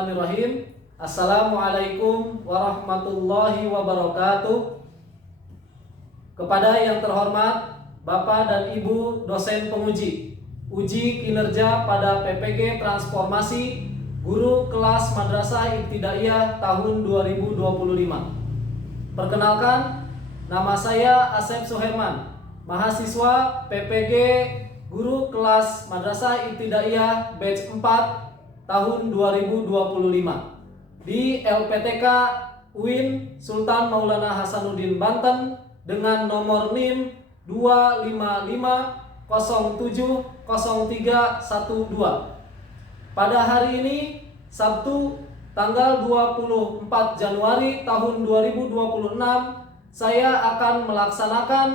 Bismillahirrahmanirrahim. Assalamualaikum warahmatullahi wabarakatuh. Kepada yang terhormat Bapak dan Ibu dosen penguji uji kinerja pada PPG Transformasi Guru Kelas Madrasah Ibtidaiyah tahun 2025. Perkenalkan, nama saya Asep Suherman, mahasiswa PPG Guru Kelas Madrasah Ibtidaiyah batch 4 tahun 2025 di LPTK UIN Sultan Maulana Hasanuddin Banten dengan nomor NIM 255070312. Pada hari ini Sabtu tanggal 24 Januari tahun 2026, saya akan melaksanakan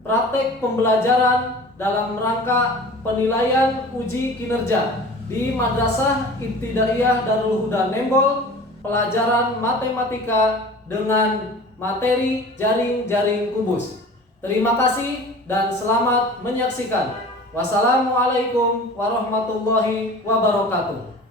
praktek pembelajaran dalam rangka penilaian uji kinerja di Madrasah Ibtidaiyah Darul Huda Nembol, pelajaran matematika dengan materi jaring-jaring kubus. Terima kasih dan selamat menyaksikan. Wassalamualaikum warahmatullahi wabarakatuh.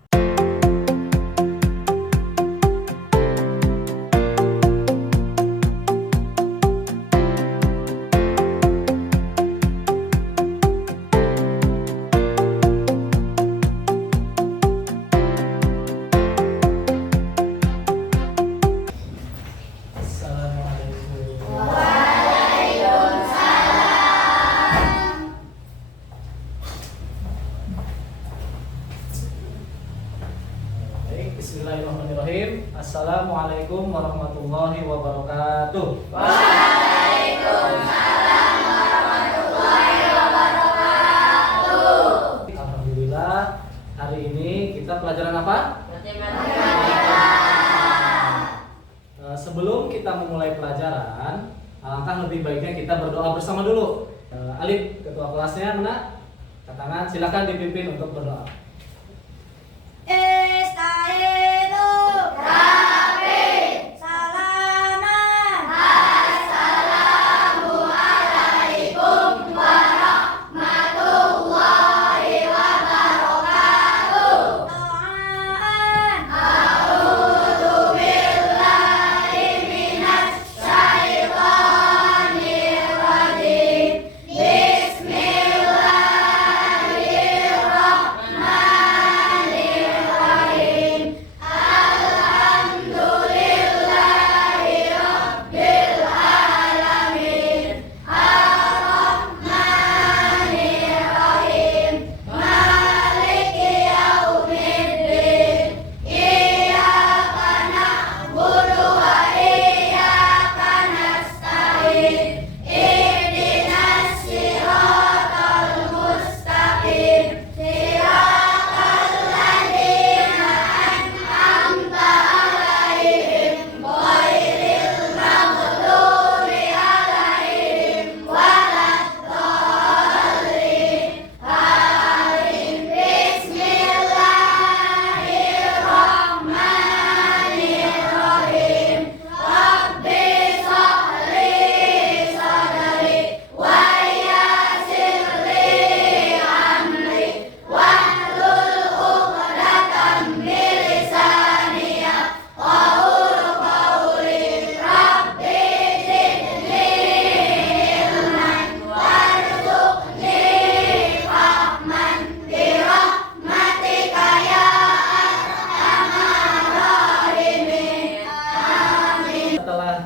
Bismillahirrahmanirrahim. Assalamualaikum warahmatullahi wabarakatuh. Waalaikumsalam warahmatullahi wabarakatuh. Alhamdulillah, hari ini kita pelajaran apa? Matematika. Sebelum kita memulai pelajaran, alangkah lebih baiknya kita berdoa bersama dulu. Alif, ketua kelasnya mana? Angkat tangan, silakan dipimpin untuk berdoa.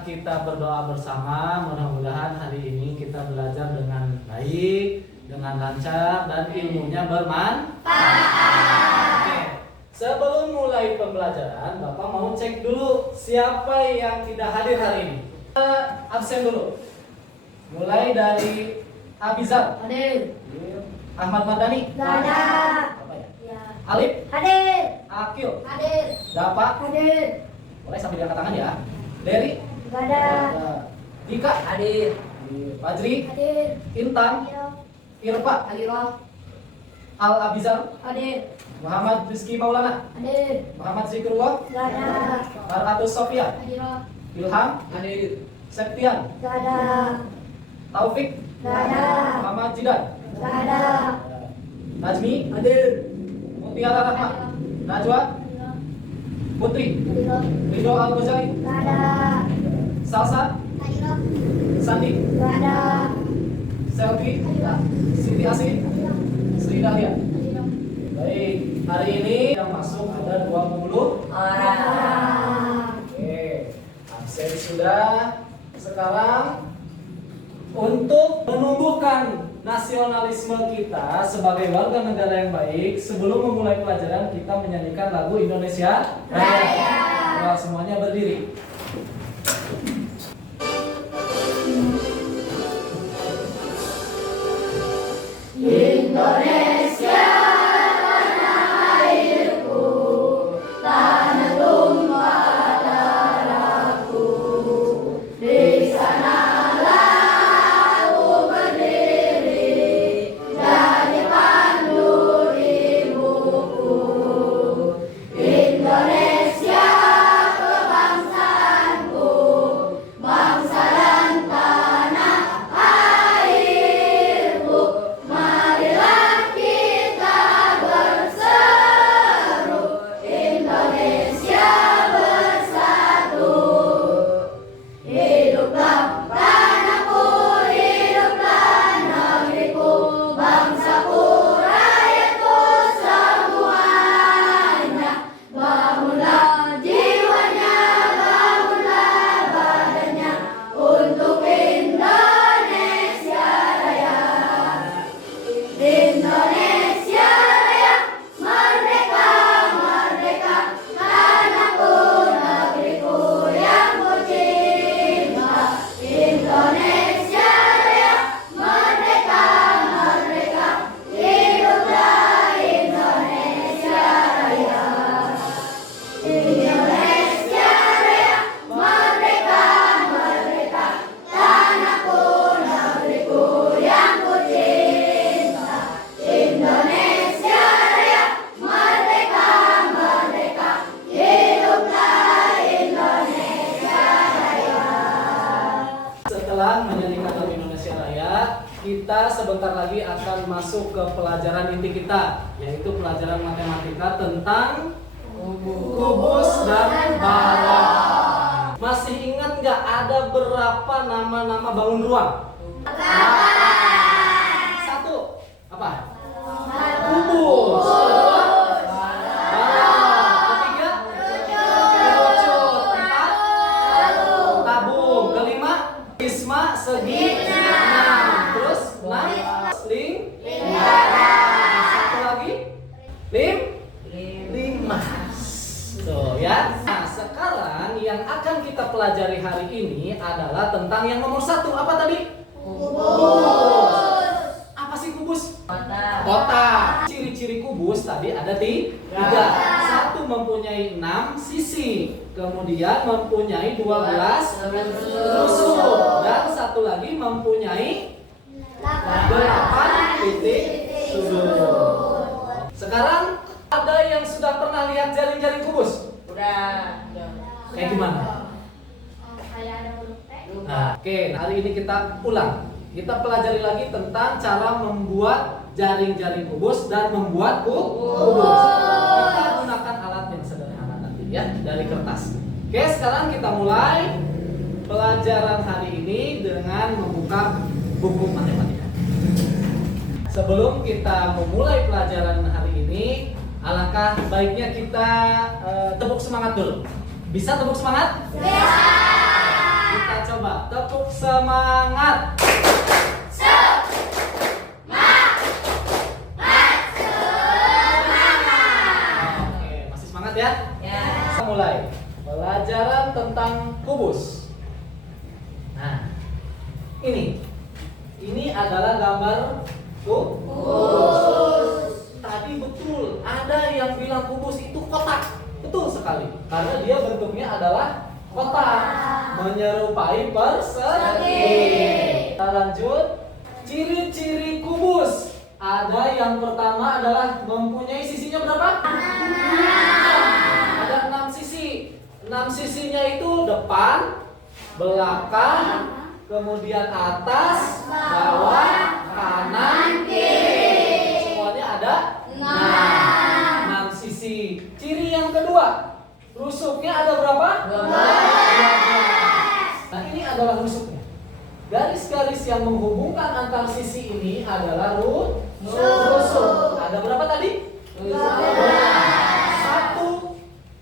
Kita berdoa bersama, mudah-mudahan hari ini kita belajar dengan baik, dengan lancar, dan ilmunya bermanfaat. Oke. Sebelum mulai pembelajaran, Bapak mau cek dulu siapa yang tidak hadir hari ini. Kita absen dulu. Mulai dari Abizar. Hadir. Ahmad Madani. Gak ada. Apa ya? Ya. Alif. Hadir. Akil. Hadir. Dapat. Hadir. Boleh sambil diangkat tangan ya. Dery. Gak ada. Dika. Hadir. Fajri. Hadir. Intan. Irfa. Hadir. Al Abizar. Hadir. Muhammad Rizky Maulana. Hadir. Muhammad Zikrullah. Gak ada. Barakatus Sofia. Hadir. Ilham. Hadir. Septian. Gak ada. Taufik. Gak ada. Muhammad Jidan. Gak ada. Najmi. Hadir. Mutiara Rahma. Najwa. Putri. Ridho. Ridho Al-Ghazali. Gak ada. Salsa. Ridho. Sandi. Gak ada. Selvi. Siti Asih. Sri Dahlia. Baik, hari ini yang masuk ada 20 Orang. Oke, absen sudah. Sekarang untuk menumbuhkan nasionalisme kita sebagai warga negara yang baik, sebelum memulai pelajaran kita menyanyikan lagu Indonesia Raya. Nah, semuanya berdiri. Indonesia tanah airku, tanah tumpah darahku. Di sanalah aku berdiri, jadi pandu ibuku. Indonesia kebangsaanku, bangsa dan tanah airku. Marilah kita berseru, Indonesia bersatu. Hiduplah tanahku, hiduplah negeriku, bangsaku, rakyatku semuanya. Bangunlah jiwanya, bangunlah badannya, untuk Indonesia Raya. Indonesia Raya, merdeka, merdeka, tanahku, negeriku yang ku cinta. Indonesia Raya, merdeka, merdeka, hiduplah Indonesia Raya. Indonesia Raya, merdeka, merdeka, tanahku, negeriku yang ku cinta. Indonesia Raya, merdeka, merdeka, hiduplah Indonesia Raya. Setelah menyanyikan lagu Indonesia Raya, kita sebentar lagi akan masuk ke pelajaran inti kita, yaitu pelajaran matematika tentang kubus dan balok. Masih ingat nggak ada berapa nama-nama bangun ruang? Satu, apa? Kubus. Kedua, balok. Ketiga, kerucut. Empat, tabung. Kelima, prisma segi enam. Terus enam, satu lagi, lima. Tuh ya. Nah, sekarang yang akan kita pelajari hari ini adalah tentang yang nomor satu. Apa tadi? Kubus. Apa sih kubus? Kotak. Ciri-ciri kubus tadi ada tiga. Satu mempunyai 6 sisi, kemudian mempunyai 12 tusuk, dan satu lagi mempunyai 8 titik sudut. Sekarang ada yang sudah pernah lihat jaring-jaring kubus? Udah. Kayak gimana? Kayak ada huruf T. Nah, oke, hari ini kita ulang. Kita pelajari lagi tentang cara membuat jaring-jaring kubus dan membuat kubus. Kita gunakan alat yang sederhana nanti ya, dari kertas. Oke, sekarang kita mulai pelajaran hari ini dengan membuka buku matematika. Sebelum kita memulai pelajaran hari ini, alangkah baiknya kita tepuk semangat dulu. Bisa tepuk semangat? Bisa. Kita coba tepuk semangat. Oke, masih semangat ya? Ya. Kita mulai pelajaran tentang kubus. Nah, ini adalah gambar kubus. Tadi betul ada yang bilang kubus itu kotak. Betul sekali, karena dia bentuknya adalah kotak, menyerupai persegi. Kita lanjut. Ciri-ciri kubus. Ada yang pertama adalah mempunyai sisinya berapa? 6. Ada 6 sisi. 6 sisinya itu depan, belakang, kemudian atas, bawah, kanan, kiri. Semuanya ada 6 sisi. Ciri yang kedua, Rusuknya ada berapa? 12. Nah, ini adalah rusuknya. Garis-garis yang menghubungkan antar sisi ini adalah rusuk. Ada berapa tadi? 1,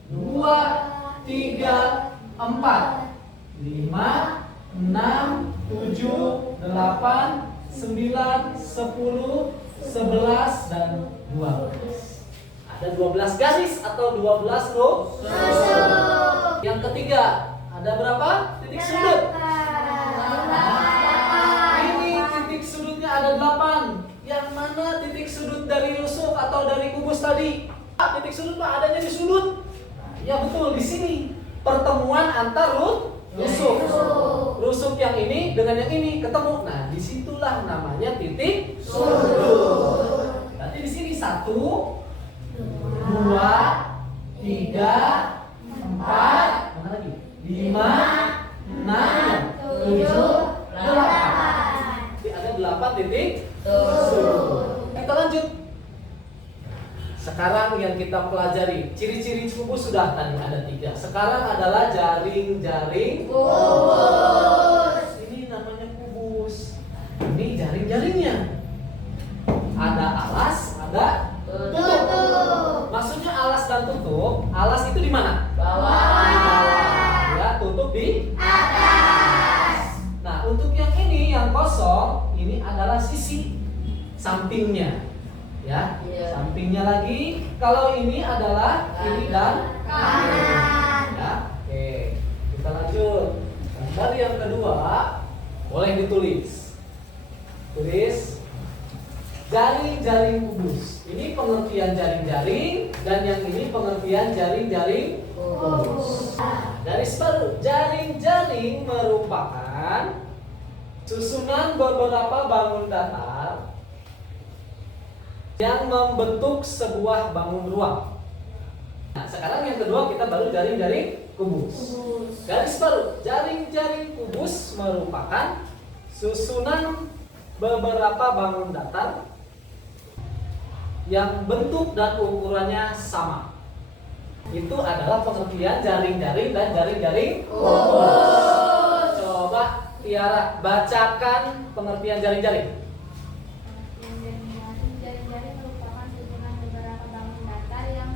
2, 3, 4, 5, 6, 7, 8, 9, 10, 11, dan 12. Ada 12 garis atau 12 rusuk. Yang ketiga, ada berapa titik sudut? Ini titik sudutnya ada 8. Yang mana titik sudut dari rusuk atau dari kubus tadi? Titik sudut mah adanya di sudut. Ya betul, di sini pertemuan antar rusuk. Rusuk yang ini dengan yang ini ketemu. Nah, disitulah namanya titik sudut. Berarti di sini 1, 2, 3, 4, mana lagi? 5, 6, 7, 8. Jadi ada 8 titik sudut. Kita lanjut. Sekarang yang kita pelajari, ciri-ciri kubus sudah tadi ada 3. Sekarang adalah jaring-jaring kubus. Ini namanya kubus. Ini jaring-jaringnya. Ada alas, ada tutup. Maksudnya alas dan tutup. Alas itu di mana? Bawah. Ya, tutup di atas. Nah, untuk yang ini yang kosong, ini adalah sisi sampingnya. Ya, sampingnya lagi. Kalau ini adalah kiri dan kanan. Ya, oke. Kita lanjut. Gambar yang kedua boleh ditulis. Tulis jaring-jaring kubus. Ini pengertian jaring-jaring dan yang ini pengertian jaring-jaring kubus. Garis baru. Jaring-jaring merupakan susunan beberapa bangun datar yang membentuk sebuah bangun ruang. Nah, sekarang yang kedua kita baru jaring-jaring kubus. Garis baru. Jaring-jaring kubus merupakan susunan beberapa bangun datar yang bentuk dan ukurannya sama. Itu adalah pengertian jaring-jaring dan jaring-jaring kubus. Coba Tiara bacakan pengertian jaring-jaring. Jaring-jaring merupakan susunan beberapa bangun datar yang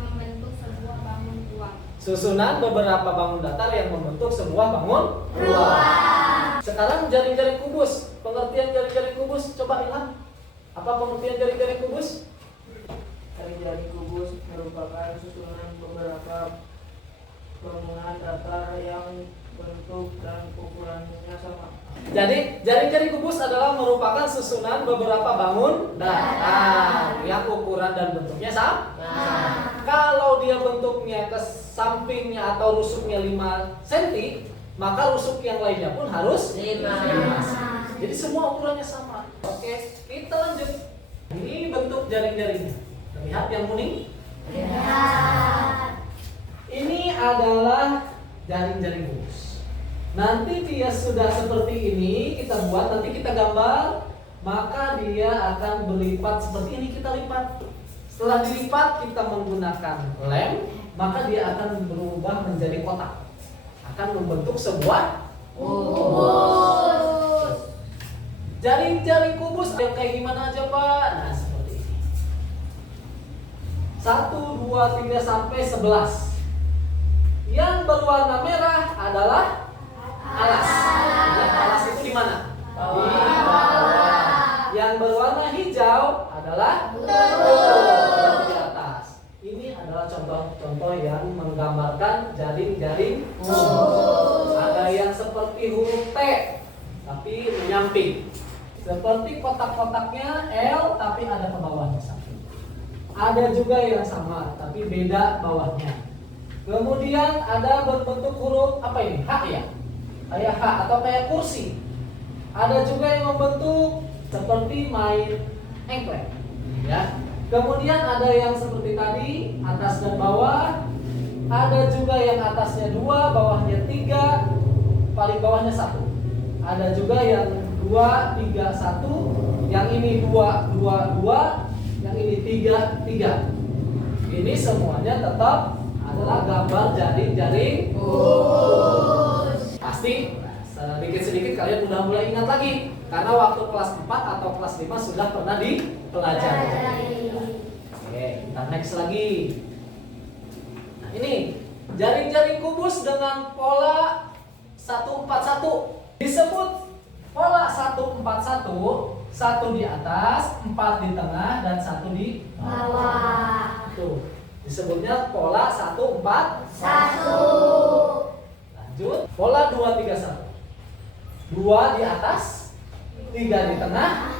membentuk sebuah bangun ruang. Susunan beberapa bangun datar yang membentuk sebuah bangun ruang. Sekarang jaring-jaring kubus. Pengertian jaring-jaring kubus, coba Ilham. Apa pengertian jaring-jaring kubus? Jaring-jaring kubus merupakan susunan beberapa bangunan datar yang bentuk dan ukurannya sama. Jadi jaring-jaring kubus adalah merupakan susunan beberapa bangun datar yang ukuran dan bentuknya sama. Kalau dia bentuknya ke sampingnya atau rusuknya 5 cm, maka rusuk yang lainnya pun harus 5 cm. Jadi semua ukurannya sama. Oke, kita lanjut. Ini bentuk jaring-jaringnya. Terlihat yang kuning? Ini adalah jaring-jaring kubus. Nanti dia sudah seperti ini, kita buat, nanti kita gambar, maka dia akan berlipat seperti ini, kita lipat. Setelah dilipat, kita menggunakan lem, maka dia akan berubah menjadi kotak. Akan membentuk sebuah kubus. Jaring-jaring kubus yang kayak gimana aja, Pak? Nah, seperti ini. 1, 2, 3, sampai 11. Yang berwarna merah adalah alas. Lihat alas itu di mana? Di bawah. Yang berwarna hijau adalah tutup di atas. Ini adalah contoh-contoh yang menggambarkan jaring-jaring kubus. Ada yang seperti huruf T tapi menyamping. Seperti kotak-kotaknya L tapi ada ke bawahnya satu. Ada juga yang sama tapi beda bawahnya. Kemudian ada berbentuk huruf apa ini? H ya? Kayak H atau kayak kursi. Ada juga yang membentuk seperti main engklek, ya. Kemudian ada yang seperti tadi atas dan bawah. Ada juga yang atasnya 2, bawahnya 3, paling bawahnya 1. Ada juga yang 2, 3, 1. Yang ini 2, 2, 2. Yang ini 3, 3. Ini semuanya tetap ada adalah gambar jaring-jaring kubus. Pasti sedikit-sedikit kalian udah mulai ingat lagi karena waktu kelas 4 atau kelas 5 sudah pernah dipelajari. Oke, kita next lagi. Nah, ini jaring-jaring kubus dengan pola 141. Disebut pola 141, 1 di atas, 4 di tengah, dan 1 di bawah. Tuh, disebutnya pola 141. Lanjut, pola 231. 2 di atas, 3 di tengah,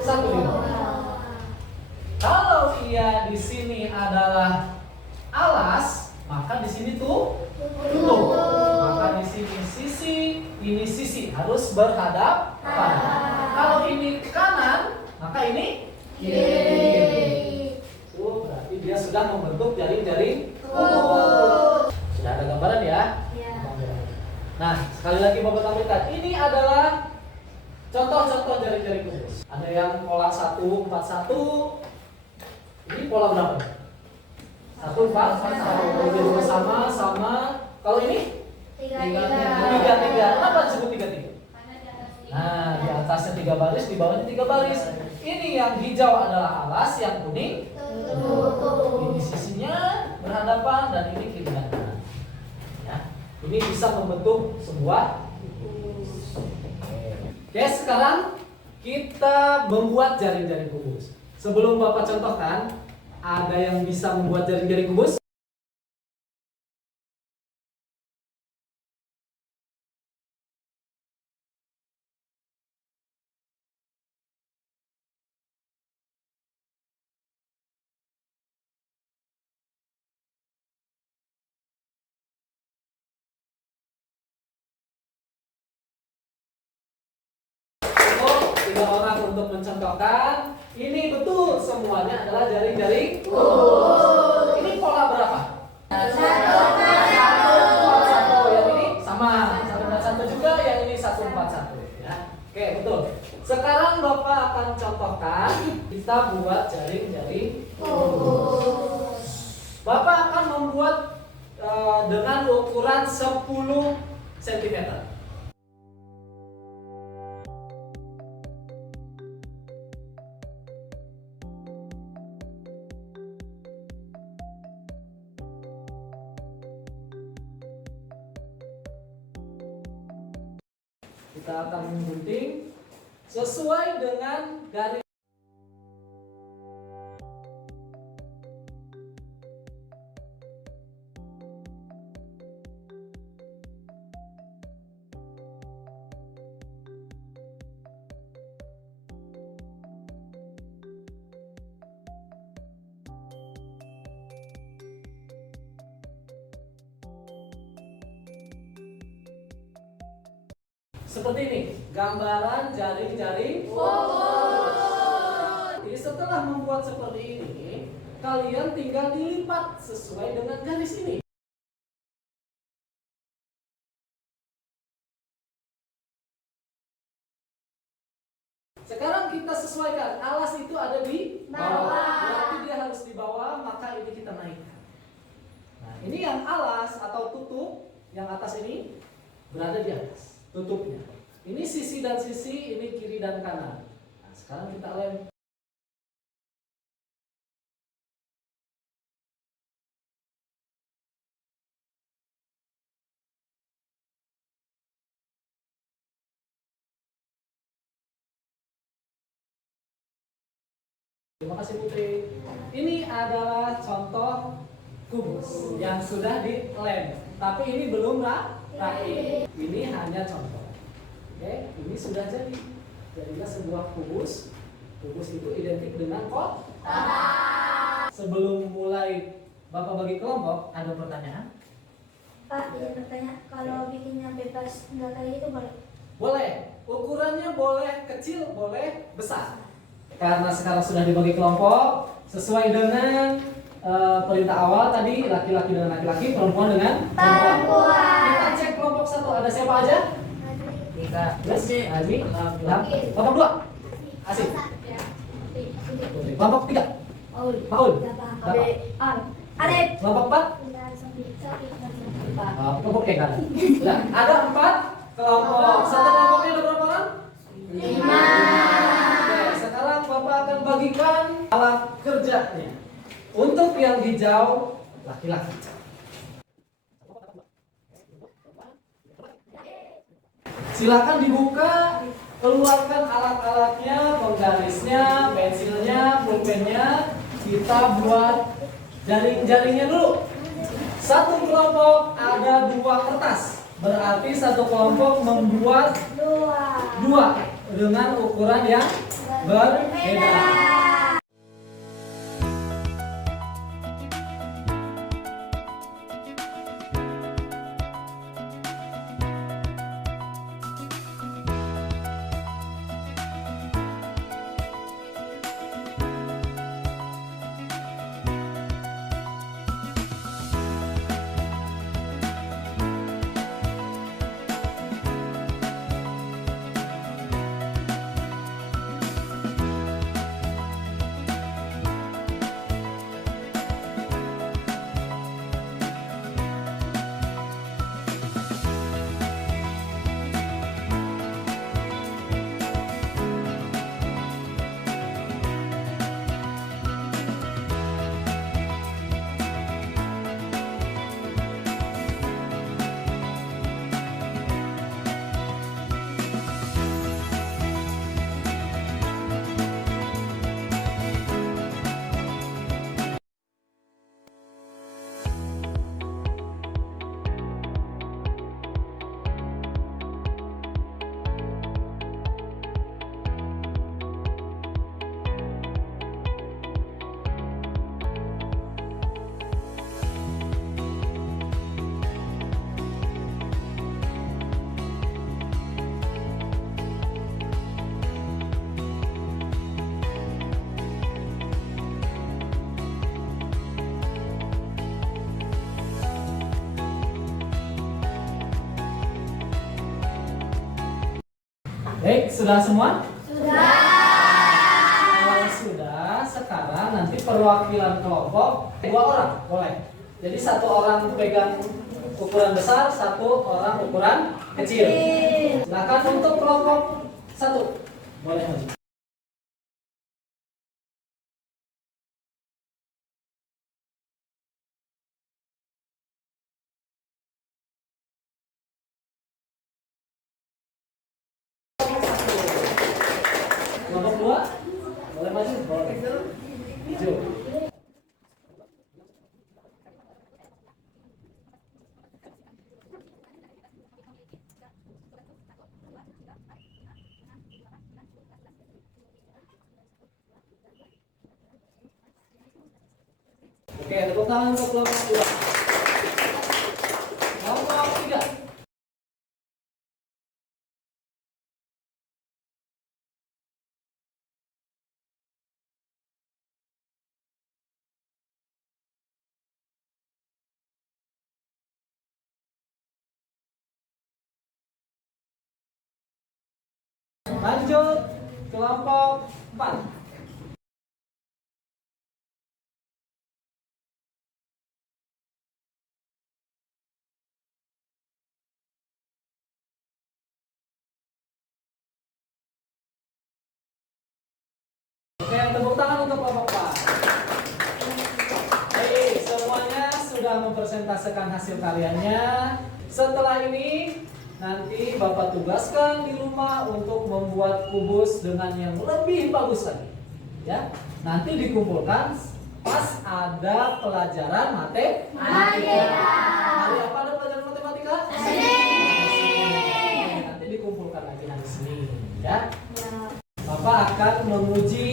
1 di bawah. Kalau ia di sini adalah alas, maka di sini tuh tutup. Maka di sini sisi, ini sisi harus berhadapan. Kalau ini kanan, maka ini kiri. Tuh, berarti dia sudah membentuk jaring-jaring kubus. Sudah ada gambaran ya? Nah, sekali lagi Bapak tampilkan. Ini adalah contoh-contoh jaring-jaring kubus. Ada yang pola 141. Ini pola berapa? 141. Sama. Kalau ini? 3. Kenapa disebut 3? Nah, di atasnya 3 baris, di bawahnya 3 baris. Ini yang hijau adalah alas, yang kuning ini sisinya berhadapan, dan ini kiri dan kanan. Ya, ini bisa membentuk sebuah kubus. Oke, sekarang kita membuat jaring-jaring kubus. Sebelum Bapak contohkan, ada yang bisa membuat jaring-jaring kubus? Tiga orang untuk mencontohkan. Ini betul semuanya adalah jaring-jaring kubus. Ini pola berapa? 141. Yang ini sama 141 juga. Yang ini 141 ya. Oke, betul. Sekarang Bapak akan contohkan kita buat jaring-jaring kubus. Bapak akan membuat dengan ukuran 10 cm. Kita akan menggunting sesuai dengan garis. Seperti ini, gambaran jaring-jaring kubus. Jadi setelah membuat seperti ini, kalian tinggal dilipat sesuai dengan garis ini. Sekarang kita sesuaikan, alas itu ada di bawah. Berarti dia harus di bawah, maka ini kita naikkan. Nah, ini yang alas atau tutup, yang atas ini berada di atas. Tutupnya. Ini sisi dan sisi, ini kiri dan kanan. Nah, sekarang kita lem. Terima kasih Putri. Ini adalah contoh kubus yang sudah dilem, tapi ini belum rapi. Ini hanya contoh. Oke, ini sudah jadi. Jadilah sebuah kubus. Kubus itu identik dengan kotak. Sebelum mulai Bapak bagi kelompok, ada pertanyaan? Pak, izin bertanya, kalau bikinnya bebas nggak kayak gitu boleh? Boleh. Ukurannya boleh kecil, boleh besar. Karena sekarang sudah dibagi kelompok, sesuai dengan perintah awal tadi, laki-laki dengan laki-laki, perempuan dengan perempuan. Kita cek kelompok 1, ada siapa aja? Yes, Azmi, Ilham. Kelompok 2, Asif. Kelompok 3, Paul. Kelompok 4? Kelompok E kan? Sudah, ada 4 kelompok. Satu kelompoknya ada berapa orang? 5. Oke, sekarang Bapak akan bagikan alat kerjanya. Untuk yang hijau, laki-laki. Silakan dibuka, keluarkan alat-alatnya, penggarisnya, pensilnya, pulpennya. Kita buat jaring-jaringnya dulu. Satu kelompok ada 2 kertas, berarti satu kelompok membuat 2 dengan ukuran yang berbeda. Baik, sudah semua? Sudah. Kalau sudah, sekarang nanti perwakilan kelompok 2 orang, boleh. Jadi 1 orang pegang ukuran besar, 1 orang ukuran kecil. Silakan untuk kelompok 1, boleh maju. Kelompok 2, boleh maju? Boleh. Maju. Oke, tepuk tangan untuk kelompok 2. Kelompok 3. Lanjut kelompok 4. Oke, tepuk tangan untuk kelompok 4. Baik, semuanya sudah mempresentasikan hasil karyanya. Setelah ini nanti Bapak tugaskan di rumah untuk membuat kubus dengan yang lebih bagus lagi. Ya, nanti dikumpulkan pas ada pelajaran matematika. Hari apa ada pelajaran matematika? Senin. Nanti dikumpulkan lagi hari Senin, ya. Bapak akan menguji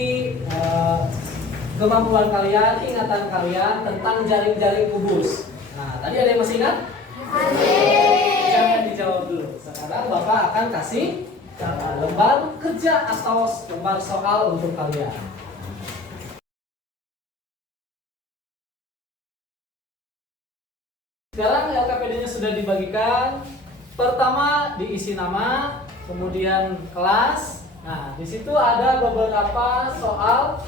kemampuan kalian, ingatan kalian tentang jaring-jaring kubus. Nah, tadi ada yang masih ingat? Jangan dijawab dulu. Sekarang Bapak akan kasih lembar kerja atau lembar soal untuk kalian. Sekarang LKPD-nya sudah dibagikan. Pertama diisi nama, kemudian kelas. Nah, di situ ada beberapa soal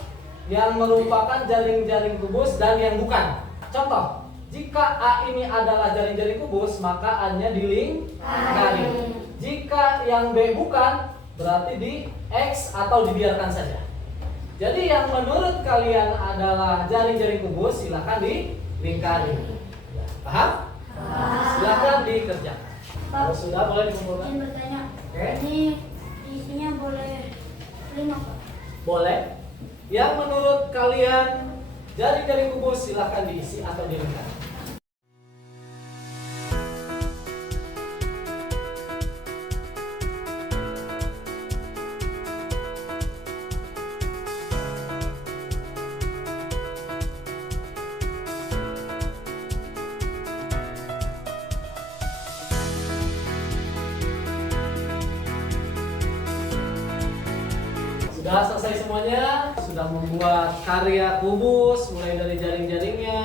yang merupakan jaring-jaring kubus dan yang bukan. contoh, jika A ini adalah jari-jari kubus, maka A-nya dilingkari. Jika yang B bukan, berarti di X atau dibiarkan saja. Jadi yang menurut kalian adalah jari-jari kubus, silahkan dilingkari. Paham? Silahkan dikerjakan. Kalau sudah boleh dikumpulkan. Izin bertanya. Oke. Ini isinya boleh 5 Pak? Boleh. Yang menurut kalian jari-jari kubus, silahkan diisi atau dilingkari. Sudah selesai semuanya, sudah membuat karya kubus mulai dari jaring-jaringnya,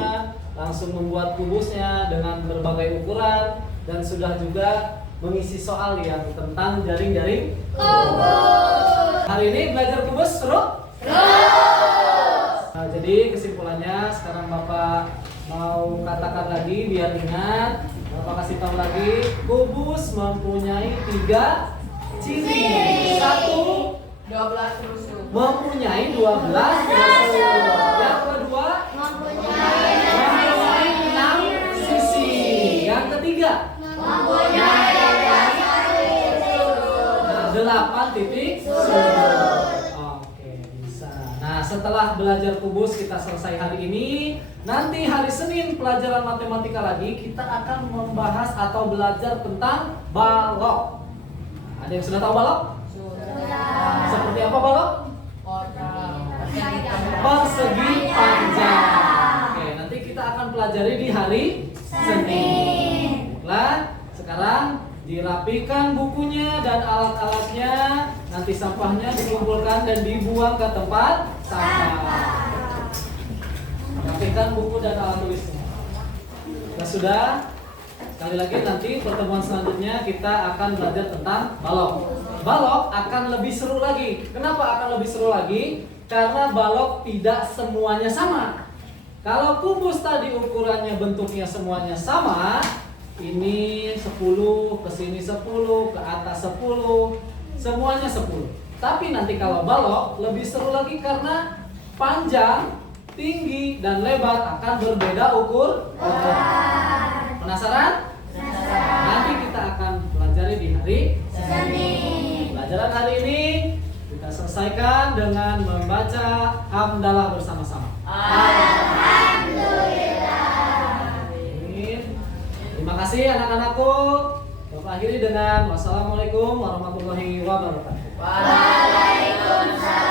langsung membuat kubusnya dengan berbagai ukuran, dan sudah juga mengisi soal yang tentang jaring-jaring kubus. Hari ini belajar kubus seru? Nah, jadi kesimpulannya sekarang Bapak mau katakan lagi biar ingat. Bapak kasih tahu lagi, kubus mempunyai 3 ciri. 1, 12 rusuk. mempunyai 12 rusuk. Yang kedua, mempunyai 6 sisi. Yang ketiga, mempunyai 8 titik sudut. Oke, bisa. Nah, setelah belajar kubus kita selesai hari ini, nanti hari Senin pelajaran matematika lagi kita akan membahas atau belajar tentang balok. Ada yang sudah tahu balok? Seperti apa balok? Persegi panjang. Oke, nanti kita akan pelajari di hari Senin. Baiklah, sekarang dirapikan bukunya dan alat-alatnya. Nanti sampahnya dikumpulkan dan dibuang ke tempat sampah. Rapikan buku dan alat tulisnya. Nah, sudah. Sekali lagi nanti pertemuan selanjutnya kita akan belajar tentang balok. Balok akan lebih seru lagi. Kenapa akan lebih seru lagi? Karena balok tidak semuanya sama. Kalau kubus tadi ukurannya bentuknya semuanya sama, ini 10, ke sini 10, ke atas 10, semuanya 10. Tapi nanti kalau balok lebih seru lagi karena panjang, tinggi, dan lebar akan berbeda ukuran. Penasaran? Nanti kita akan pelajari di hari Senin. Pelajaran hari ini kita selesaikan dengan membaca hamdalah bersama-sama. Alhamdulillah. Terima kasih anak-anakku. Bapak akhiri dengan wassalamualaikum warahmatullahi wabarakatuh. Waalaikumsalam.